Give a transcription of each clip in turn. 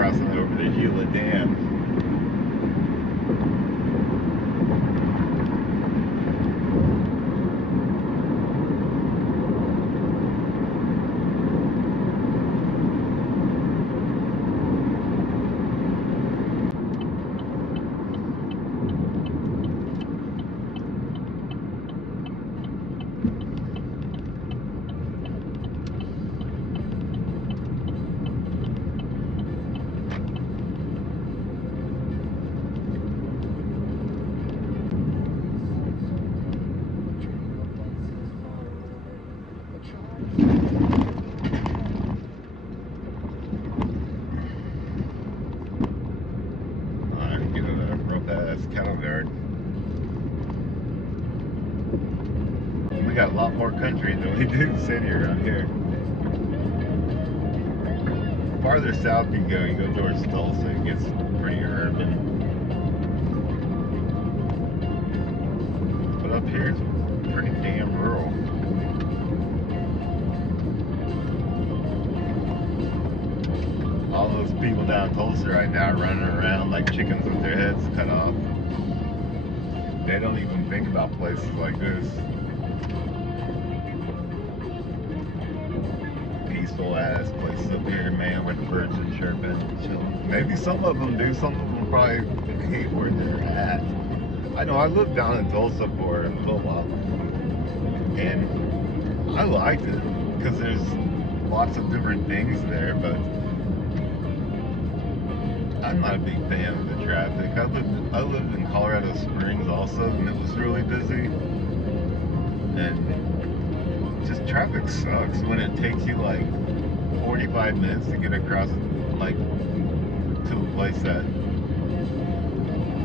crossing over the Hulah Dam. Campground. We got a lot more country than we do city around here. Farther south you go towards Tulsa, it gets pretty urban. But up here it's pretty damn rural. All those people down in Tulsa right now are running around like chickens with their heads cut off. They don't even think about places like this. Peaceful ass places up here, man, where the birds are chirping, chilling. Maybe some of them do, some of them probably hate where they're at. I know I lived down in Tulsa for a little while, and I liked it because there's lots of different things there, but I'm not a big fan of the traffic. I lived in Colorado Springs also, and it was really busy. And just traffic sucks when it takes you like 45 minutes to get across, like, to a place that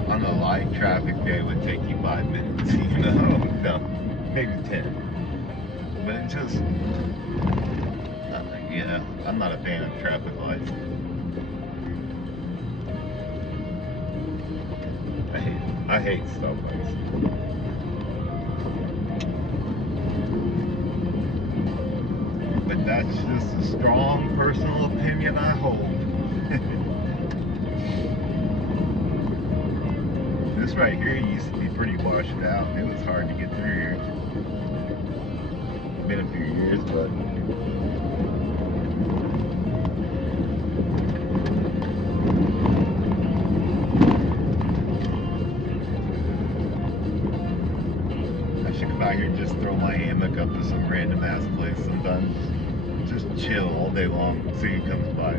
on a light traffic day would take you 5 minutes, you know? No, maybe 10. But it just, yeah, I'm not a fan of traffic lights. I hate stoplights. But that's just a strong personal opinion I hold. This right here used to be pretty washed out. It was hard to get through here. It's been a few years, but out here and just throw my hammock up to some random ass place sometimes. Just chill all day long, see who comes by.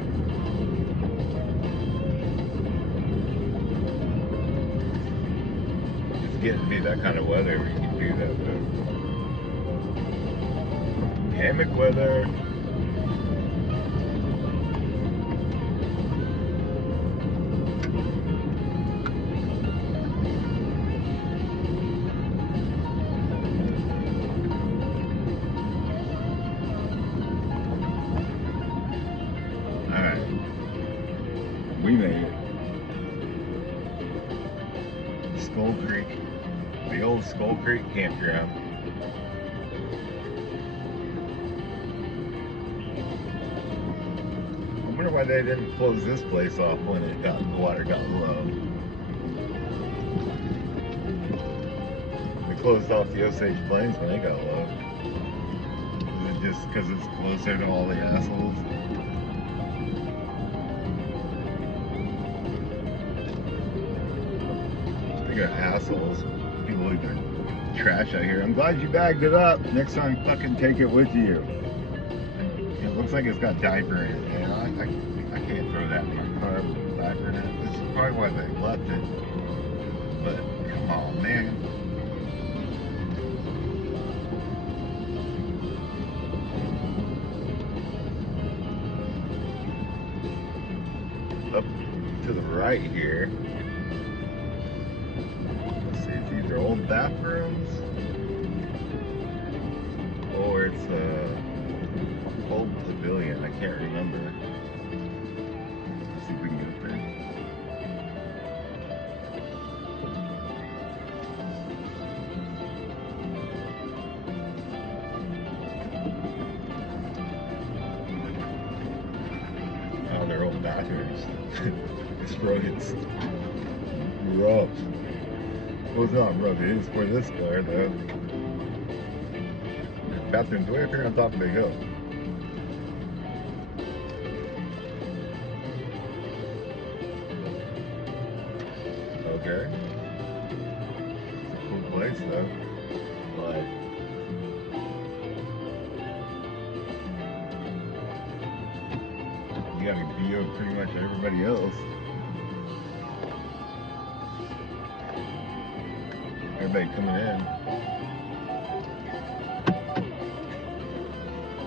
It's getting to be that kind of weather where you can do that though. Hammock weather. We made it. Skull Creek, the old Skull Creek Campground. I wonder why they didn't close this place off when the water got low. They closed off the Osage Plains when they got low. Is it just because it's closer to all the assholes? Got assholes, people leave their trash out here. I'm glad you bagged it up. Next time, fucking take it with you. It looks like it's got diaper in it, man. I can't throw that in my car with diaper in it. This is probably why they left it. But come on, man. Up to the right here. These are old bathrooms, or it's a old pavilion. I can't remember. Let's see if we can get up there. Oh, they're old bathrooms. It's rough. Well, it's not rough. It is for this car, though. Bathroom's way up here on top of the hill. Okay. It's a cool place, though. But you gotta view pretty much everybody else. Everybody coming in.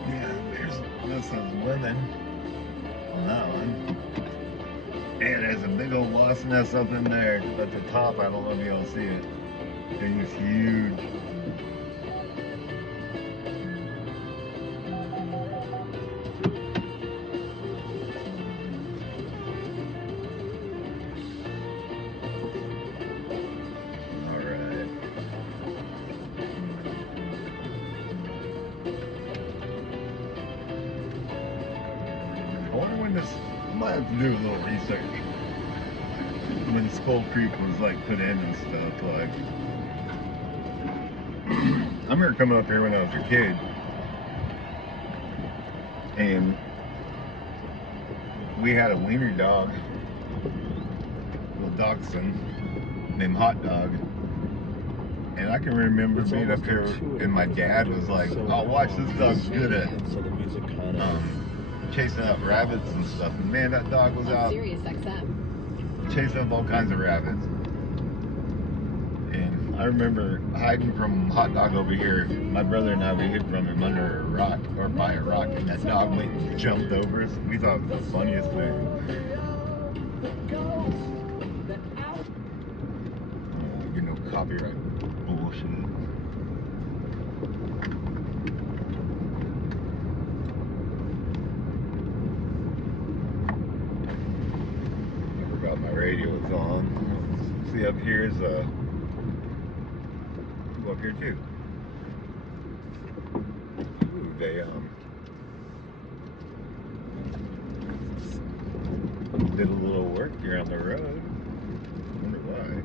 Yeah, that says women on that one. And there's a big old wasp nest up in there at the top. I don't know if y'all see it. Thing is huge. Alright. I wonder when this, I might have to do a little research. When Skull Creek was like put in and stuff, like I remember coming up here when I was a kid, and we had a wiener dog, little dachshund named Hot Dog, and I can remember being up here, and my dad was like, "Oh, watch, this dog's good at chasing out rabbits and stuff." And man, that dog was out chasing up all kinds of rabbits. And I remember hiding from Hot Dog over here. My brother and I, we hid from him under a rock or by a rock, and that dog went and jumped over us. We thought it was the funniest thing. You know, copyright bullshit. I forgot my radio was on. See, up here is a. Go up here too. Ooh, they did a little work here on the road. I wonder why.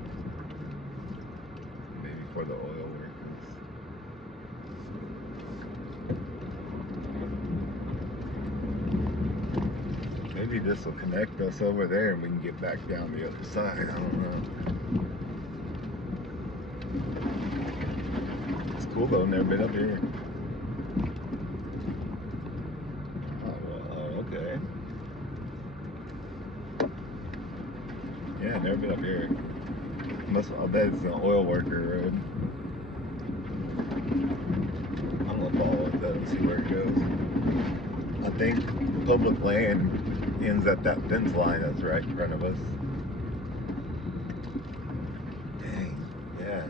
Maybe for the oil workers. Maybe this will connect us over there and we can get back down the other side. I don't know. It's cool though, never been up here. Oh, well, okay. Yeah, never been up here. I'll bet it's an oil worker road. I'm gonna follow it though and see where it goes. I think public land ends at that fence line that's right in front of us. Dang, yeah.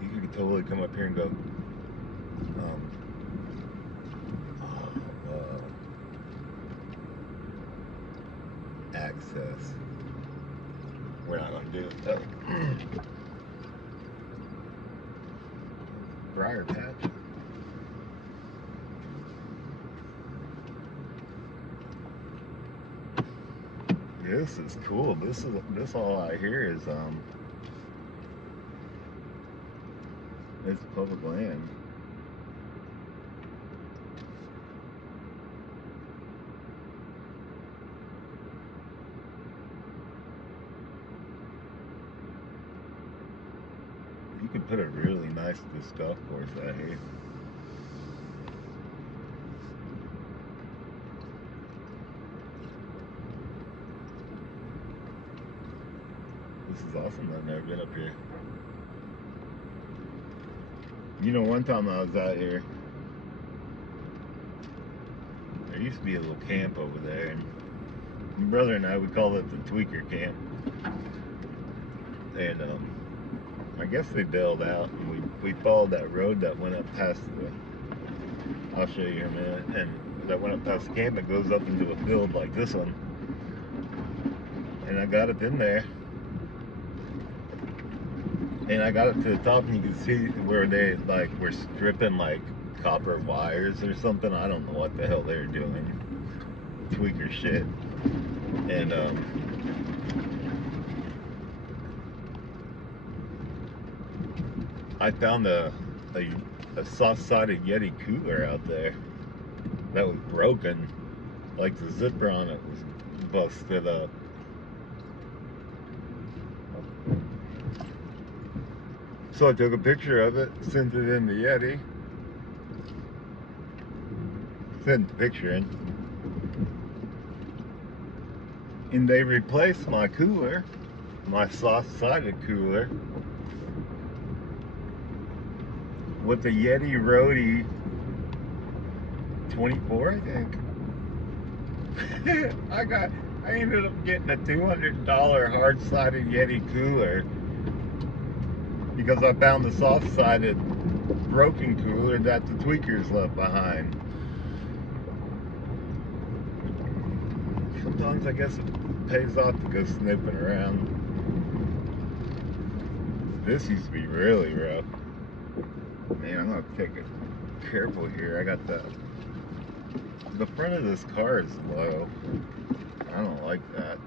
You could totally come up here and go, access. We're not gonna do it though. Briar patch. This is cool. This all I hear is it's public land. You could put a really nice disc golf course out here. This is awesome. I've never been up here. You know, one time I was out here, there used to be a little camp over there, and my brother and I, we called it the Tweaker Camp. And I guess they bailed out, and we followed that road that went up past the, I'll show you in a minute, and that went up past the camp. It goes up into a field like this one, and I got up in there, and I got up to the top, and you can see where they like were stripping like copper wires or something. I don't know what the hell they were doing. Tweaker shit. And I found a soft-sided Yeti cooler out there that was broken. Like the zipper on it was busted up. So I took a picture of it, sent it in to Yeti. Sent the picture in. And they replaced my cooler, my soft-sided cooler, with the Yeti Roadie 24, I think. I ended up getting a $200 hard-sided Yeti cooler because I found the soft-sided broken cooler that the tweakers left behind. Sometimes I guess it pays off to go snooping around. This used to be really rough. Man, I'm gonna take it careful here. I got the front of this car is low. I don't like that.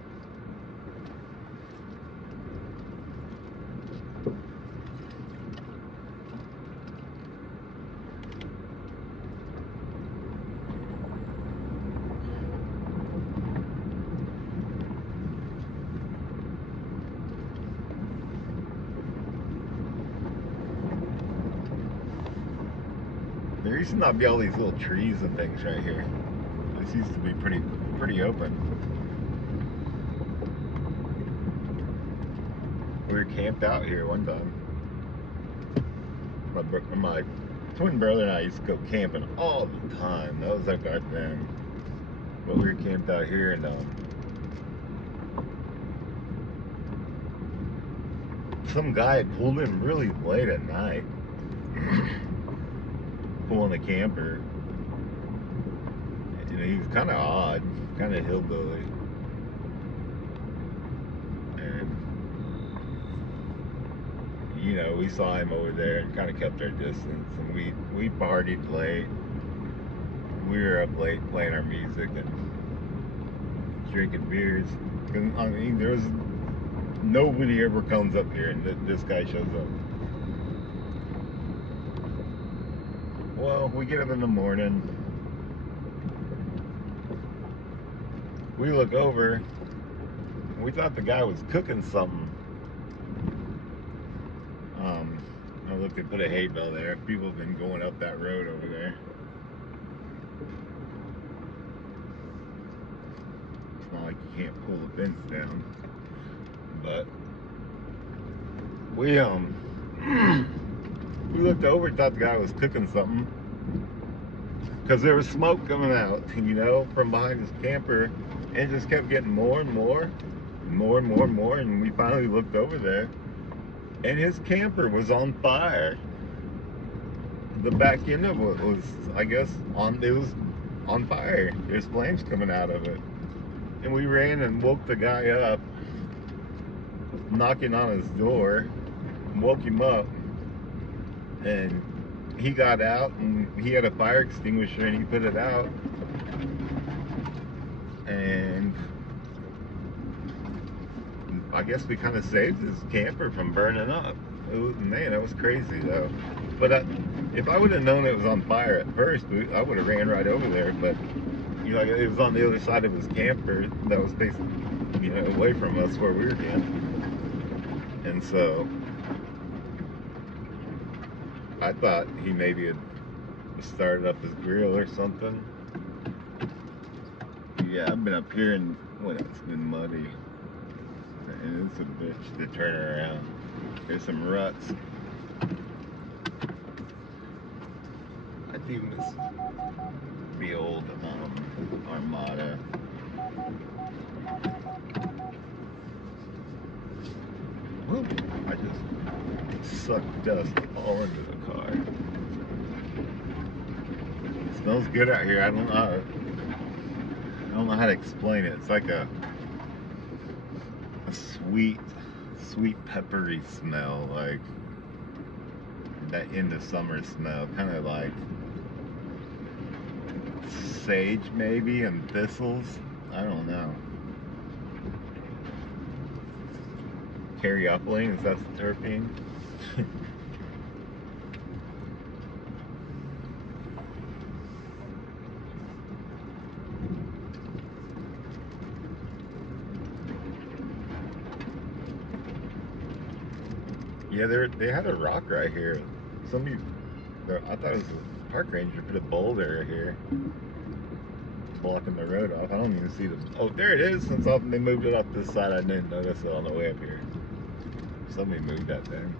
There used to not be all these little trees and things right here. This used to be pretty open. We were camped out here one time. My twin brother and I used to go camping all the time. That was like our thing. But we were camped out here, and some guy had pulled in really late at night. Pulling a camper. You know, he was kind of odd, kind of hillbilly. And, you know, we saw him over there and kind of kept our distance. And we partied late. We were up late playing our music and drinking beers. I mean, there's nobody ever comes up here, and this guy shows up. Well, we get up in the morning. We look over. We thought the guy was cooking something. I looked and put a hay bale there. People have been going up that road over there. It's not like you can't pull the fence down. But we we looked over and thought the guy was cooking something, because there was smoke coming out, you know, from behind his camper, and it just kept getting more and more, and we finally looked over there, and his camper was on fire. The back end of it was, I guess, it was on fire. There's flames coming out of it. And we ran and woke the guy up, knocking on his door, woke him up, and he got out, and he had a fire extinguisher, and he put it out, and I guess we kind of saved his camper from burning up. Man, that was crazy though. But if I would have known it was on fire at first, I would have ran right over there. But you know, it was on the other side of his camper that was facing, you know, away from us where we were camping, and so I thought he maybe had started up his grill or something. Yeah, I've been up here and when it's been muddy, and it's a bitch to turn around. There's some ruts. I think this the old Armada. Whoop, I just sucked dust all into the car. It smells good out here. I don't know how to explain it. It's like a sweet peppery smell, like that end of summer smell, kind of like sage maybe and thistles. I don't know. Caryophyllene, is that the terpene? Yeah, they had a rock right here. Somebody, I thought it was a park ranger put a boulder here, blocking the road off. I don't even see them. Oh, there it is. Since they moved it off this side, I didn't notice it on the way up here. Somebody moved that thing.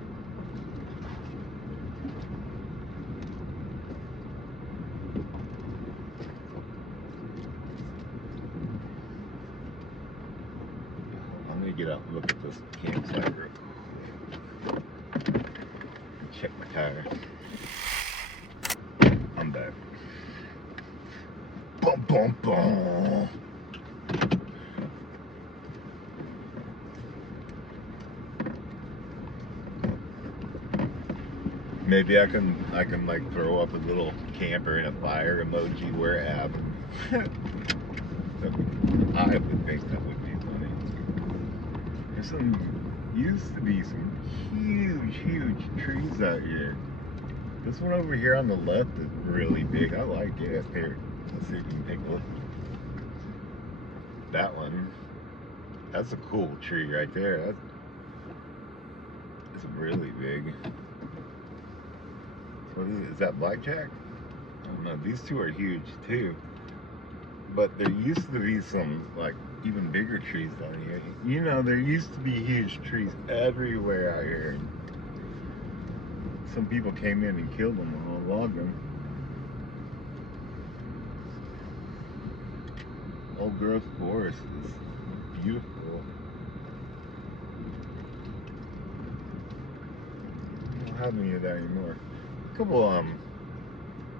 I'm gonna get out and look at this campsite real quick. Check my tire. I'm back. Boom, boom, boom. Maybe I can like throw up a little camper in a fire emoji where app. I would think that would be funny. There's used to be some huge trees out here. This one over here on the left is really big. I like it up here. Let's see if we can take a look. That one, that's a cool tree right there. It's really big. What is it? Is that blackjack? I don't know. These two are huge too. But there used to be some like even bigger trees down here. You know, there used to be huge trees everywhere out here. Some people came in and killed them and logged them. Old growth forest is beautiful. I don't have any of that anymore. A couple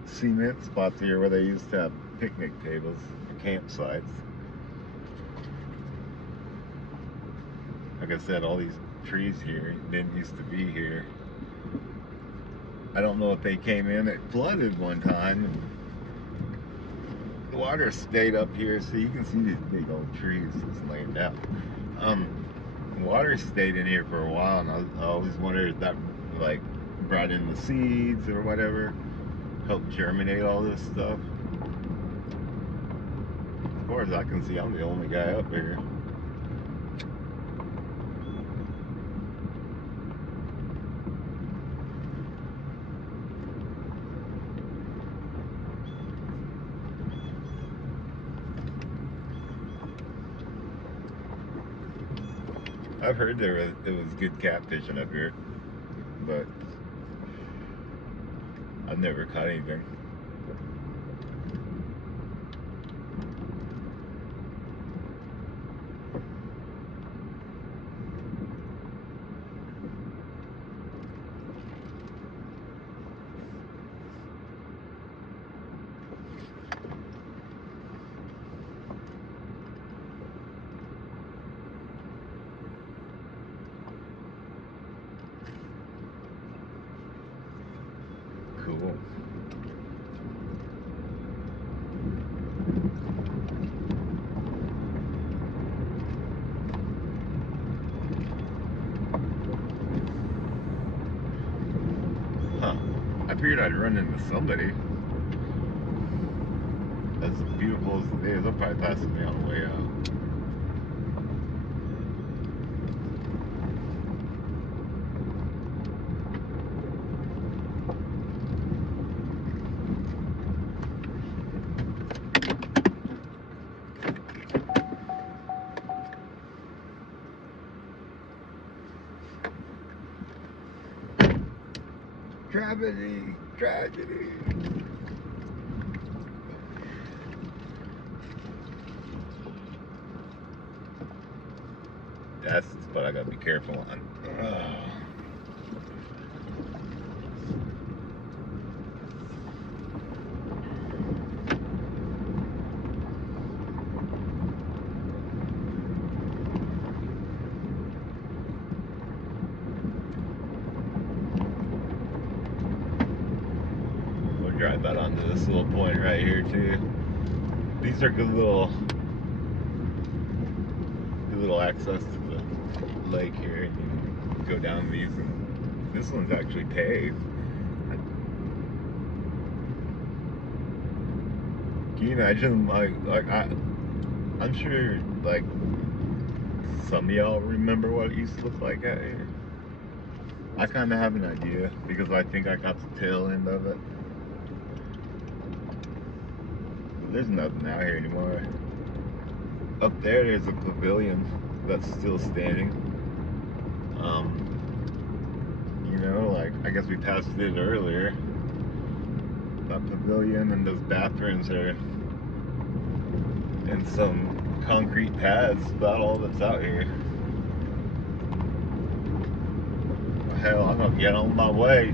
cement spots here where they used to have picnic tables or campsites. Like I said, all these trees here didn't used to be here. I don't know if they came in. It flooded one time. The water stayed up here, so you can see these big old trees just laying down. Water stayed in here for a while, and I always wondered if that like brought in the seeds or whatever, helped germinate all this stuff. As far as I can see, I'm the only guy up here. I've heard it was good catfishing up here, but I've never caught anything. Cool. Huh. I figured I'd run into somebody. As beautiful as it is, they'll probably pass me on the way out. Tragedy, tragedy. That's the spot I gotta be careful on. We'll drive that onto this little point right here too. These are good little access to the lake here and you go down these, and this one's actually paved. Can you imagine, I'm sure, like, some of y'all remember what it used to look like out here. I kind of have an idea because I think I got the tail end of it. But there's nothing out here anymore. Up there's a pavilion that's still standing. You know, like, I guess we passed it earlier. That pavilion and those bathrooms are in some concrete pads. About all that's out here. Hell, I'm gonna get on my way.